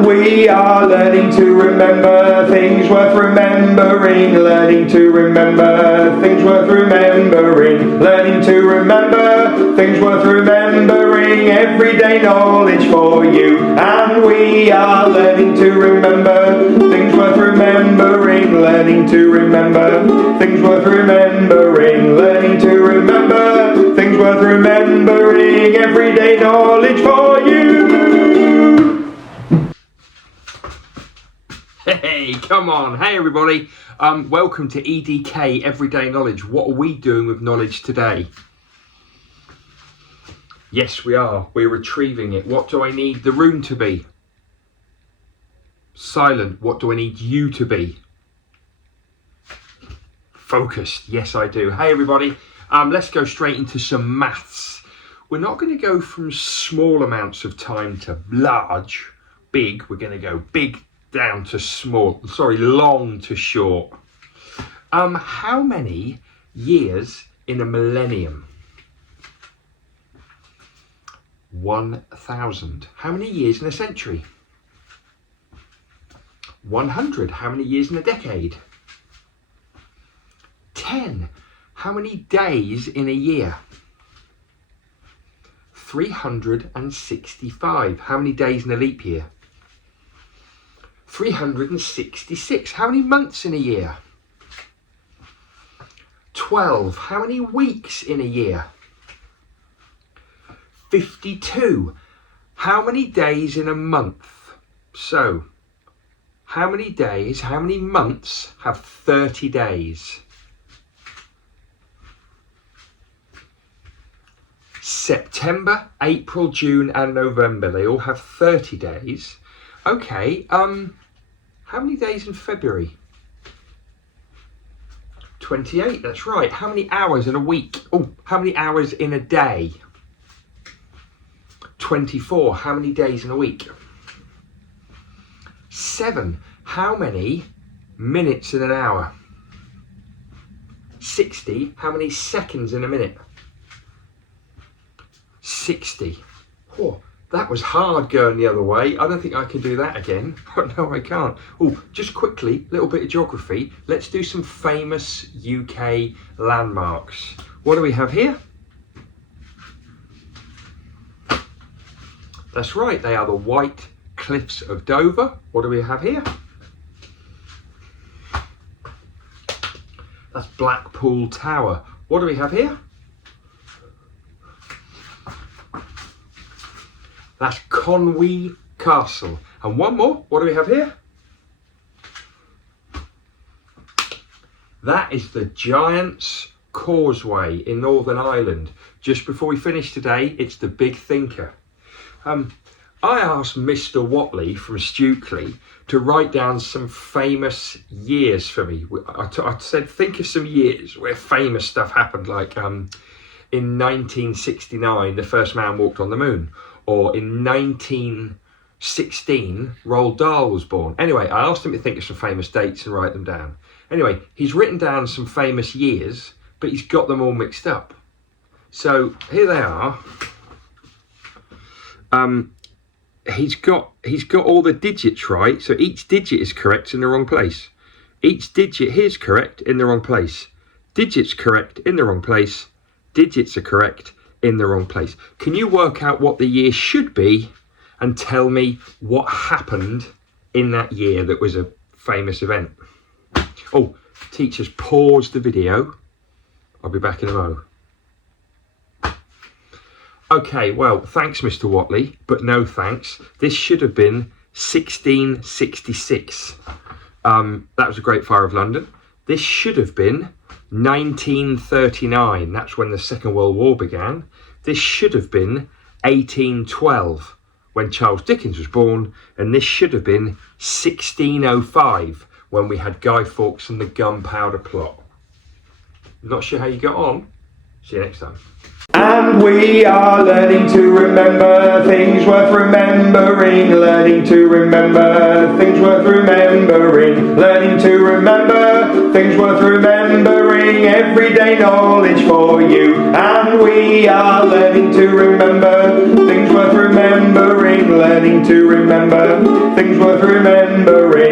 And we are learning to remember things worth remembering, learning to remember things worth remembering, learning to remember things worth remembering, everyday knowledge for you. And we are learning to remember things worth remembering, learning to remember things worth remembering, learning to remember things worth remembering, everyday knowledge for you. Hey, come on. Hey, everybody. Welcome to EDK, Everyday Knowledge. What are we doing with knowledge today? Yes, we are. We're retrieving it. What do I need the room to be? Silent. What do I need you to be? Focused. Yes, I do. Hey, everybody. Let's go straight into some maths. We're not going to go from small amounts of time to large, big. We're going to go big down to small, long to short. How many years in a millennium? 1,000. How many years in a century? 100. How many years in a decade? 10. How many days in a year? 365. How many days in a leap year? 366. How many months in a year? 12. How many weeks in a year? 52. How many days in a month? So, how many days, how many months have 30 days? September, April, June and November, they all have 30 days. Okay, how many days in February? 28, that's right. How many hours in a week? Oh, how many hours in a day? 24. How many days in a week? 7. How many minutes in an hour? 60. How many seconds in a minute? 60. Oh, that was hard going the other way. I don't think I can do that again. No, I can't. Oh, just quickly, a little bit of geography. Let's do some famous UK landmarks. What do we have here? That's right, they are the White Cliffs of Dover. What do we have here? That's Blackpool Tower. What do we have here? That's Conwy Castle. And one more, what do we have here? That is the Giant's Causeway in Northern Ireland. Just before we finish today, it's the Big Thinker. I asked Mr. Watley from Stukely to write down some famous years for me. I said, think of some years where famous stuff happened, like in 1969, the first man walked on the moon. Or in 1916, Roald Dahl was born. Anyway, I asked him to think of some famous dates and write them down. Anyway, he's written down some famous years, but he's got them all mixed up. So here they are. He's got all the digits right, so each digit is correct in the wrong place. Each digit here is correct in the wrong place. Digits correct in the wrong place. Digits are correct in the wrong place. Can you work out what the year should be and tell me what happened in that year that was a famous event? Oh, teachers, pause the video. I'll be back in a moment. Okay, well, thanks, Mr. Watley, but no thanks. This should have been 1666. That was the Great Fire of London. This should have been 1939. That's when the Second World War began. This should have been 1812, when Charles Dickens was born. And this should have been 1605, when we had Guy Fawkes and the Gunpowder Plot. Not sure how you got on. See you next time. And we are learning to remember things worth remembering, learning to remember things worth remembering, learning to remember things worth remembering, providing everyday knowledge for you. And we are learning to remember things worth remembering, learning to remember things worth remembering.